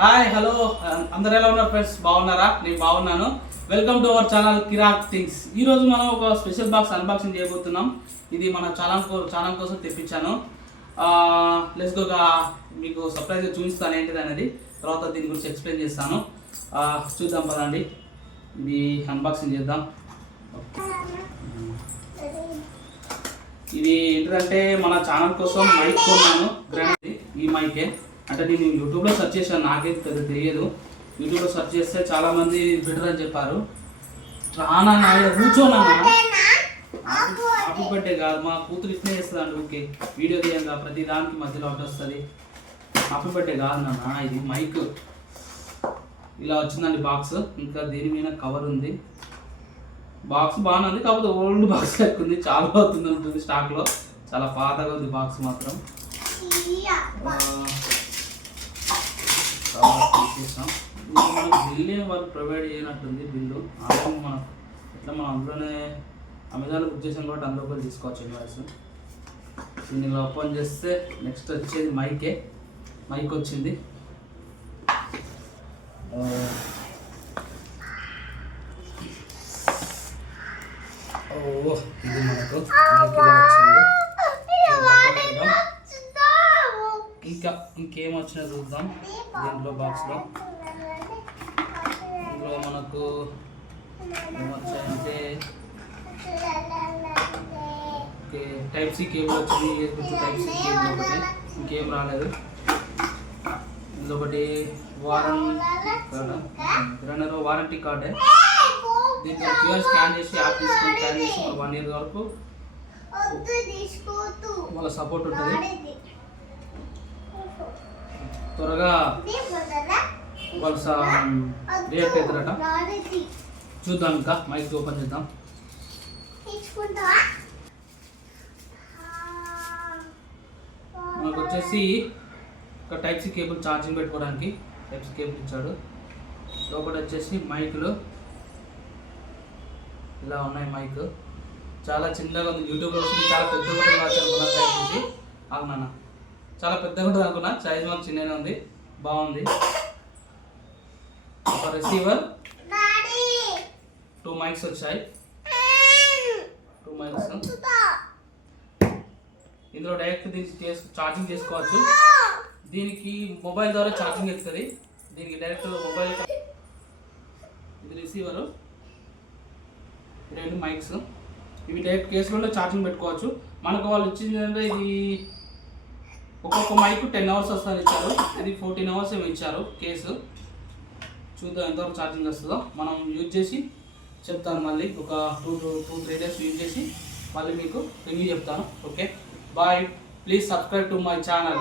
Hi hello అందరు ఎలా ఉన్నారు ఫ్రెండ్స్? బాగున్నారా? నేను బాగున్నాను. Welcome to our channel Kirak things. ఈరోజు మనం ఒక స్పెషల్ బాక్స్ అన్బాక్సింగ్ చేయబోతున్నాం. ఇది మన ఛానల్ కోసం తెప్పించాను. లెట్స్ గోగా మీకు సర్ప్రైజ్గా చూపిస్తాను ఏంటిది అనేది. తర్వాత దీని గురించి ఎక్స్ప్లెయిన్ చేస్తాను. చూద్దాం పదండి, ఇది అన్బాక్సింగ్ చేద్దాం. ఇది ఏంటంటే మన ఛానల్ కోసం మైక్ కొన్నాను. గ్రాండ్ ఈ మైకే అంటే నేను యూట్యూబ్లో సెర్చ్ చేశాను, నాకేం పెద్ద తెలియదు. యూట్యూబ్లో సెర్చ్ చేస్తే చాలామంది బెటర్ అని చెప్పారు. రానా కూర్చోనా హ్యాపీ బర్త్డే కాదు, మా కూతురు ఇట్లే చేస్తుంది అండి. ఓకే, వీడియో తీయంగా ప్రతి దానికి మధ్యలో ఒకటి వస్తుంది. హ్యాపీ బర్త్డే కాదు నాన్న, ఇది మైక్. ఇలా వచ్చిందండి బాక్స్. ఇంకా దీని మీద కవర్ ఉంది. బాక్స్ బాగానే ఉంది, కాకపోతే ఓల్డ్ బాక్స్ లెక్క ఉంది. చాలా అవుతుంది ఉంటుంది స్టాక్లో, చాలా పాతగా ఉంది బాక్స్ మాత్రం. తీసేసాం. మనకు బిల్లు వాళ్ళు ప్రొవైడ్ చేయనట్టుంది. బిల్లు ఆల్రెడీ మనం మనం అందులోనే అమెజాన్లో బుక్ చేసాం కాబట్టి అందులో కూడా తీసుకోవచ్చు ఇన్వాయిస్. దీన్ని ఇలా ఓపెన్ చేస్తే నెక్స్ట్ వచ్చేది మైక్ వచ్చింది. ఇది మనకు మైక్ ఇలా వచ్చింది. ఇంకేం వచ్చినా చూద్దాం దీంట్లో బాక్స్లో. ఇందులో మనకు ఏమొచ్చాయంటే టైప్ సి కేబుల్ వచ్చింది, టైప్ సి కేబుల్ ఒకటి, ఇంకేం రాలేదు. ఇందులో ఒకటి వారంటీ కార్డే. దీంట్లో క్యూఆర్ స్కాన్ చేసి యాప్ తీసుకొని స్కాన్ చేసి 1 year వరకు వాళ్ళ సపోర్ట్ ఉంటుంది. త్వరగా వాళ్ళు రియాక్ట్ అవుతారట. చూద్దాం, ఇంకా మైక్ ఓపెన్ చేద్దాం. మనకు వచ్చేసి ఒక టైప్ సి కేబుల్ ఛార్జింగ్ పెట్టుకోవడానికి టైప్ సి కేబుల్ ఇచ్చాడు. లోపల వచ్చేసి మైకులు ఇలా ఉన్నాయి. మైక్ చాలా చిన్నగా ఉంది. యూట్యూబ్లో వస్తుంది, చాలా పెద్దగా ఉంటుంది అనుకున్నా. సైజ్ చూసి అవునా, చాలా పెద్దగా ఉంటుంది అనుకున్నా. సైజ్ మాకు చిన్నగా ఉంది, బాగుంది. ఒక రిసీవర్, 2 మైక్స్ వచ్చాయి. 2 మైక్స్ ఇందులో డైరెక్ట్ దీనికి ఛార్జింగ్ చేసుకోవచ్చు. దీనికి మొబైల్ ద్వారా ఛార్జింగ్ ఎక్కుతుంది. దీనికి డైరెక్ట్ మొబైల్. ఇది రిసీవరు, 2 మైక్స్. ఇవి డైరెక్ట్ కేసులో ఛార్జింగ్ పెట్టుకోవచ్చు. మనకు వాళ్ళు ఇచ్చింది అంటే ఇది ఒక్కొక్క మైక్ 10 hours వస్తుంది ఇచ్చారు. ఇది 14 hours ఏమి ఇచ్చారు కేసు. చూద్దాం ఎంతవరకు ఛార్జింగ్ వస్తుందో. మనం యూజ్ చేసి చెప్తాను మళ్ళీ. ఒక 2-3 days యూజ్ చేసి మళ్ళీ మీకు రివ్యూ చెప్తాను. Okay, bye. Please subscribe to my channel.